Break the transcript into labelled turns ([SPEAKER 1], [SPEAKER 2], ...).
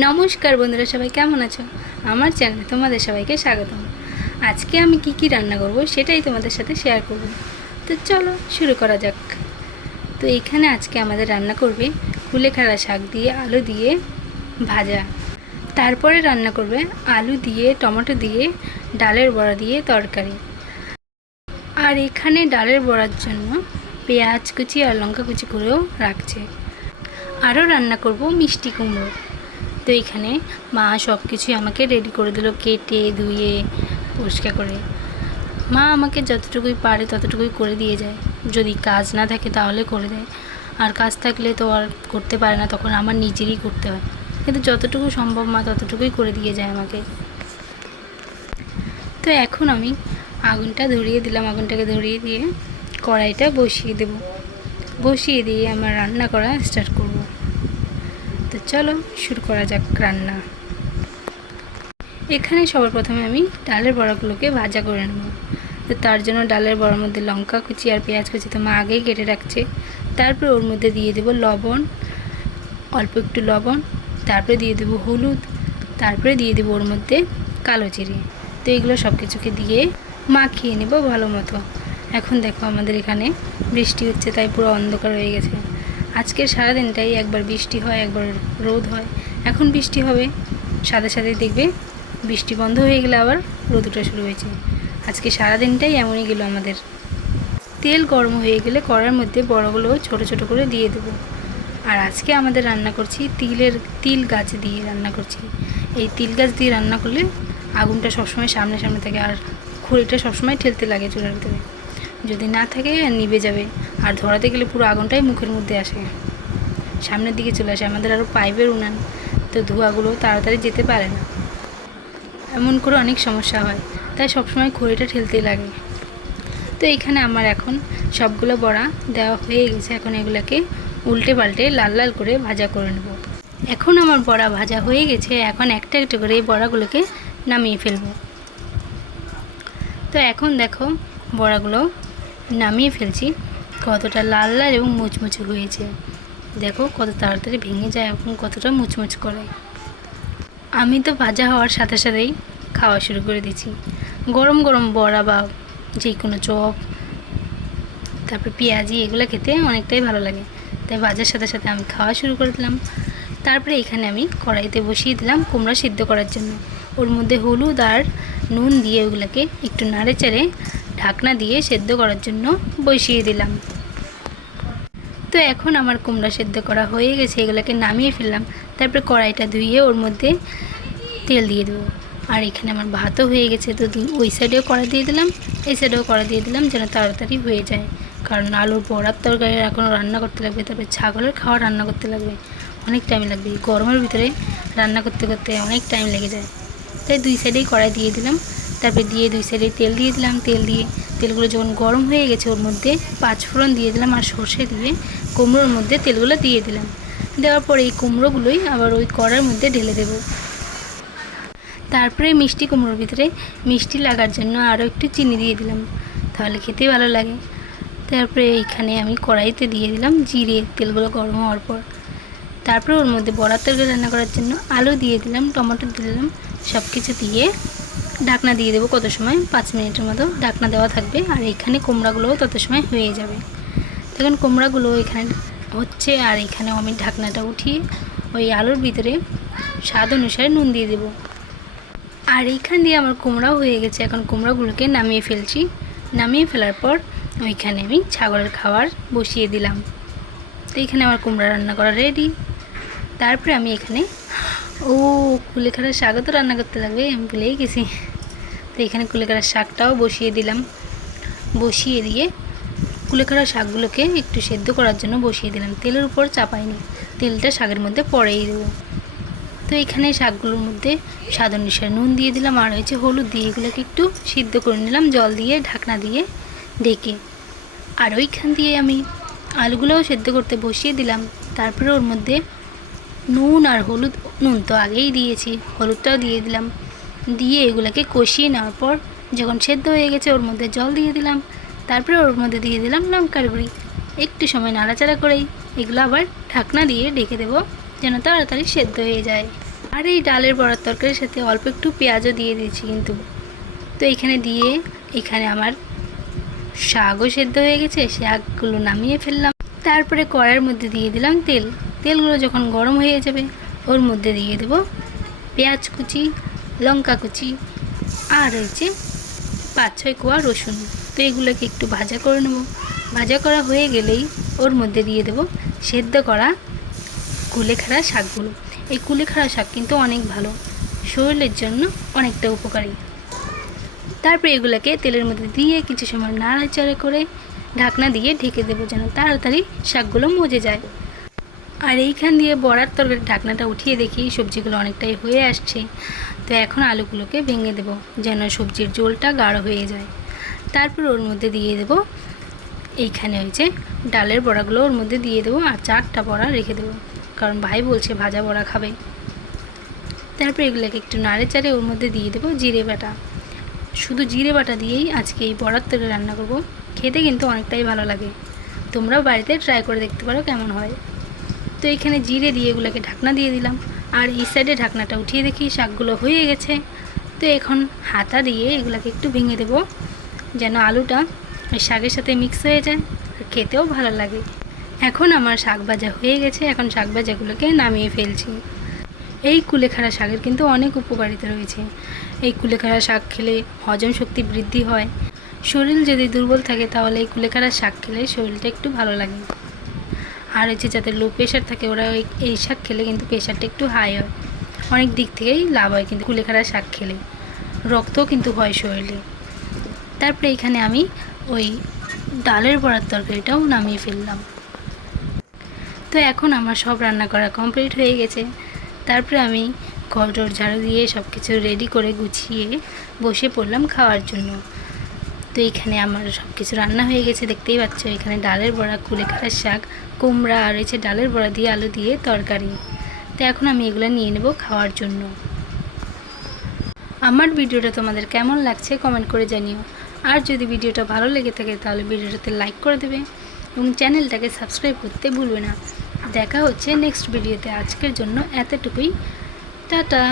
[SPEAKER 1] নমস্কার বন্ধুরা, সবাই কেমন আছো? আমার চ্যানেলে তোমাদের সবাইকে স্বাগতম। আজকে আমি কি কি রান্না করব সেটাই তোমাদের সাথে শেয়ার করব। তো চলো শুরু করা যাক। তো এখানে আজকে আমাদের রান্না করবে কুলেখাড়া শাক দিয়ে আলু দিয়ে ভাজা। তারপরে রান্না করবে আলু দিয়ে, টমেটো দিয়ে, ডালের বড়া দিয়ে তরকারি। আর এখানে ডালের বড়ার জন্য পেঁয়াজ কুচি আর লঙ্কা কুচি করেও রাখছে। আরও রান্না করব মিষ্টি কুমড়ো। তো এখানে মা সব কিছুই আমাকে রেডি করে দিল, কেটে, ধুয়ে, পরিষ্কার করে। মা আমাকে যতটুকুই পারে ততটুকুই করে দিয়ে যায়। যদি কাজ না থাকে তাহলে করে দেয়। আর কাজ থাকলে তো আর করতে পারে না, তখন আমার নিজেরই করতে হয়। কিন্তু যতটুকু সম্ভব মা ততটুকুই করে দিয়ে যায় আমাকে। তো এখন আমি আগুনটা ধরিয়ে দিলাম, আগুনটাকে ধরিয়ে দিয়ে কড়াইটা বসিয়ে দেব। বসিয়ে দিয়ে আমার রান্না করা স্টার্ট করব। তো চলো শুরু করা যাক রান্না। এখানে সবার প্রথমে আমি ডালের বড়াগুলোকে ভাজা করে নেব। তো তার জন্য ডালের বড়ার মধ্যে লঙ্কা কুচি আর পেঁয়াজ কুচি তো মা আগেই কেটে রাখছে। তারপর ওর মধ্যে দিয়ে দেবো লবণ, অল্প একটু লবণ, তারপরে দিয়ে দেবো হলুদ, তারপরে দিয়ে দেবো ওর মধ্যে কালো জিরে। তো এগুলো সব কিছুকে দিয়ে মাখিয়ে নেব ভালো মতো। এখন দেখো আমাদের এখানে বৃষ্টি হচ্ছে, তাই পুরো অন্ধকার হয়ে গেছে। আজকের সারাদিনটাই একবার বৃষ্টি হয়, একবার রোদ হয়। এখন বৃষ্টি হবে, সাথে সাথেই দেখবে বৃষ্টি বন্ধ হয়ে গেলে আবার রোদ ওঠা শুরু হয়েছে। আজকে সারাদিনটাই এমনই গেল আমাদের। তেল গরম হয়ে গেলে কড়ার মধ্যে বড়গুলো ছোট ছোট করে দিয়ে দেবো। আর আজকে আমাদের রান্না করছি তিলের, তিল গাছ দিয়ে রান্না করছি। এই তিল গাছ দিয়ে রান্না করলে আগুনটা সবসময় সামনে সামনে থাকে আর খড়িটা সবসময় ঠেলতে লাগে চুলার ভিতরে। যদি না থাকে, নিভে যাবে। আর ধরাতে গেলে পুরো আগুনটাই মুখের মধ্যে আসে। সামনের দিকে চলে আসে। আমাদের আরও পাইপের উনান। তো ধোঁয়াগুলো তাড়াতাড়ি যেতে পারে না। এমন করে অনেক সমস্যা হয়। তাই সবসময় খড়িটা ঠেলতেই লাগে। তো এইখানে আমার এখন সবগুলো বড়া দেওয়া হয়ে গেছে। এখন এগুলোকে উল্টে পাল্টে লাল লাল করে ভাজা করে নেব। এখন আমার বড়া ভাজা হয়ে গেছে। এখন একটা একটা করে এই বড়াগুলোকে নামিয়ে ফেলব। তো এখন দেখো বড়াগুলো নামিয়ে ফেলছি। কতটা লাল লাল এবং মুচমুচে হয়েছে। দেখো কত তাড়াতাড়ি ভেঙে যায় এবং কতটা মুচমুচ করে। আমি তো ভাজা হওয়ার সাথে সাথেই খাওয়া শুরু করে দিচ্ছি গরম গরম বড়া বা যে কোনো চপ, তারপর পেঁয়াজি এগুলো খেতে অনেকটাই ভালো লাগে। তাই ভাজার সাথে সাথে আমি খাওয়া শুরু করে দিলাম। তারপরে এখানে আমি কড়াইতে বসিয়ে দিলাম কুমড়া সিদ্ধ করার জন্য। ওর মধ্যে হলুদ আর নুন দিয়ে ওগুলোকে একটু নাড়ে চেড়ে ঢাকনা দিয়ে সেদ্ধ করার জন্য বসিয়ে দিলাম। তো এখন আমার কুমড়া সেদ্ধ করা হয়ে গেছে, এগুলোকে নামিয়ে ফেললাম। তারপরে কড়াইটা ধুয়ে ওর মধ্যে তেল দিয়ে দেবো। আর এখানে আমার ভাতও হয়ে গেছে, তো ওই সাইডেও কড়া দিয়ে দিলাম, এই সাইডেও কড়া দিয়ে দিলাম যেন তাড়াতাড়ি হয়ে যায়। কারণ আলুর বড়ার তরকারি এখনও রান্না করতে লাগবে, তারপরে ছাগলের খাওয়া রান্না করতে লাগবে। অনেক টাইম লাগবে গরমের ভিতরে রান্না করতে করতে অনেক টাইম লেগে যায়। তাই দুই সাইডেই কড়াই দিয়ে দিলাম। তারপরে দিয়ে দুই সাইডে তেল দিয়ে দিলাম, তেল দিয়ে তেলগুলো যখন গরম হয়ে গেছে ওর মধ্যে পাঁচ ফোড়ন দিয়ে দিলাম আর সর্ষে দিয়ে কুমড়োর মধ্যে তেলগুলো দিয়ে দিলাম। দেওয়ার পরে এই কুমড়োগুলোই আবার ওই কড়ার মধ্যে ঢেলে দেবো। তারপরে মিষ্টি কুমড়োর ভিতরে মিষ্টি লাগার জন্য আরও একটু চিনি দিয়ে দিলাম, তাহলে খেতে ভালো লাগে। তারপরে এইখানে আমি কড়াইতে দিয়ে দিলাম জিরে, তেলগুলো গরম হওয়ার পর। তারপরে ওর মধ্যে বড়ার রান্না করার জন্য আলু দিয়ে দিলাম, টমেটো দিলাম সব কিছু দিয়ে ঢাকনা দিয়ে দেবো কত সময়? পাঁচ মিনিটের মতো ঢাকনা দেওয়া থাকবে। আর এখানে কুমড়াগুলোও তত সময় হয়ে যাবে। তখন কুমড়াগুলো এখানে হচ্ছে আর এখানেও আমি ঢাকনাটা উঠিয়ে ওই আলুর ভিতরে স্বাদ অনুসারে নুন দিয়ে দেবো। আর এইখান দিয়ে আমার কুমড়াও হয়ে গেছে। এখন কুমড়াগুলোকে নামিয়ে ফেলছি। নামিয়ে ফেলার পর ওইখানে আমি ছাগলের খাবার বসিয়ে দিলাম। তো এখানে আমার কুমড়া রান্না করা রেডি। তারপরে আমি এখানে ও কুলেখাড়ার শাকও তো রান্না করতে লাগবে। আমি ভুলেই গেছি। তো এখানে কুলেখাড়ার শাকটাও বসিয়ে দিলাম। বসিয়ে দিয়ে কুলেখাড়া শাকগুলোকে একটু সেদ্ধ করার জন্য বসিয়ে দিলাম। তেলের উপর চাপাইনি। তেলটা শাকের মধ্যে পরেই দেবো। তো এখানে শাকগুলোর মধ্যে স্বাদ অনুসারে নুন দিয়ে দিলাম আর হয়েছে হলুদ দিয়ে এগুলোকে একটু সিদ্ধ করে নিলাম, জল দিয়ে, ঢাকনা দিয়ে ঢেকে। আর ওইখান দিয়ে আমি আলুগুলোও সেদ্ধ করতে বসিয়ে দিলাম। তারপরে ওর মধ্যে নুন আর হলুদ, নুন তো আগেই দিয়েছি, হলুদটাও দিয়ে দিলাম। দিয়ে এগুলোকে কষিয়ে নেওয়ার পর যখন সেদ্ধ হয়ে গেছে, ওর মধ্যে জল দিয়ে দিলাম। তারপরে ওর মধ্যে দিয়ে দিলাম লঙ্কার গুঁড়ি। একটু সময় নাড়াচাড়া করেই এগুলো আবার ঢাকনা দিয়ে ঢেকে দেবো, যেন তাড়াতাড়ি সেদ্ধ হয়ে যায়। আর এই ডালের বড়ার তরকারির সাথে অল্প একটু পেঁয়াজও দিয়ে দিয়েছি কিন্তু। তো এখানে দিয়ে এখানে আমার শাকও সেদ্ধ হয়ে গেছে, শাকগুলো নামিয়ে ফেললাম। তারপরে কড়াইয়ের মধ্যে দিয়ে দিলাম তেল। তেলগুলো যখন গরম হয়ে যাবে, ওর মধ্যে দিয়ে দেবো পেঁয়াজ কুচি লঙ্কা কুচি আর রয়েছে পাঁচ ছয় কোয়া রসুন। তো এগুলোকে একটু ভাজা করে নেব। ভাজা করা হয়ে গেলেই ওর মধ্যে দিয়ে দেবো সেদ্ধ করা কুলেখাড়া শাকগুলো। এই কুলেখাড়া শাক কিন্তু অনেক ভালো, শরীরের জন্য অনেকটা উপকারী। তারপরে এগুলোকে তেলের মধ্যে দিয়ে কিছু সময় নাড়াচাড়া করে ঢাকনা দিয়ে ঢেকে দেবো যেন তাড়াতাড়ি শাকগুলো মজে যায়। আর এইখান দিয়ে বড়ার তরকারি ঢাকনাটা উঠিয়ে দেখি সবজিগুলো অনেকটাই হয়ে আসছে। তো এখন আলুগুলোকে ভেঙে দেবো যেন সবজির জোলটা গাঢ় হয়ে যায়। তারপর ওর মধ্যে দিয়ে দেবো এইখানে হয়েছে ডালের বড়াগুলো ওর মধ্যে দিয়ে দেবো আর চারটা বড়া রেখে দেবো। কারণ ভাই বলছে ভাজা বড়া খাবে। তারপর এগুলোকে একটু নাড়ে চাড়ে ওর মধ্যে দিয়ে দেবো জিরে বাটা। শুধু জিরে বাটা দিয়েই আজকে এই বড়ার তরকারি রান্না করব। খেতে কিন্তু অনেকটাই ভালো লাগে। তোমরাও বাড়িতে ট্রাই করে দেখতে পারো কেমন হয়। তো এখানে জিরে দিয়ে এগুলোকে ঢাকনা দিয়ে দিলাম। আর এই সাইডে ঢাকনাটা উঠিয়ে দেখি শাকগুলো হয়ে গেছে। তো এখন হাতা দিয়ে এগুলোকে একটু ভেঙে দেবো, যেন আলুটা ওই শাকের সাথে মিক্স হয়ে যায়। আর খেতেও ভালো লাগে। এখন আমার শাক ভাজা হয়ে গেছে। এখন শাক ভাজাগুলোকে নামিয়ে ফেলছি। এই কুলেখাড়া শাকের কিন্তু অনেক উপকারিতা রয়েছে। এই কুলেখাড়া শাক খেলে হজম শক্তি বৃদ্ধি হয়। শরীর যদি দুর্বল থাকে, তাহলে এই কুলেখাড়া শাক খেলে শরীরটা একটু ভালো লাগে। আর হচ্ছে যাদের লো প্রেশার থাকে, ওরা এই শাক খেলে কিন্তু প্রেশারটা একটু হাই হয়। অনেক দিক থেকেই লাভ হয়, কিন্তু কুলেখাড়া শাক খেলে। রক্তও কিন্তু হয় শরীরে। তারপরে এখানে আমি ওই ডালের বড়ার তরকারিটাও নামিয়ে ফেললাম। তো এখন আমার সব রান্না করা কমপ্লিট হয়ে গেছে। তারপরে আমি ঘর ঝাড়ু দিয়ে সব কিছু রেডি করে গুছিয়ে বসে পড়লাম খাওয়ার জন্য। তো এখানে আমার সব কিছু রান্না হয়ে গেছে, দেখতেই পাচ্ছ। এখানে ডালের বড়া কুলেখাড়ার শাক, কুমড়া, আর রয়েছে ডালের বড়া দিয়ে আলু দিয়ে তরকারি। তো এখন আমি এগুলো নিয়ে নেব খাওয়ার জন্য। আমার ভিডিওটা তোমাদের কেমন লাগছে কমেন্ট করে জানিও। আর যদি ভিডিওটা ভালো লেগে থাকে, তাহলে ভিডিওটাতে লাইক করে দেবে এবং চ্যানেলটাকে সাবস্ক্রাইব করতে ভুলবে না। দেখা হচ্ছে নেক্সট ভিডিওতে। আজকের জন্য এতটুকুই। টাটা।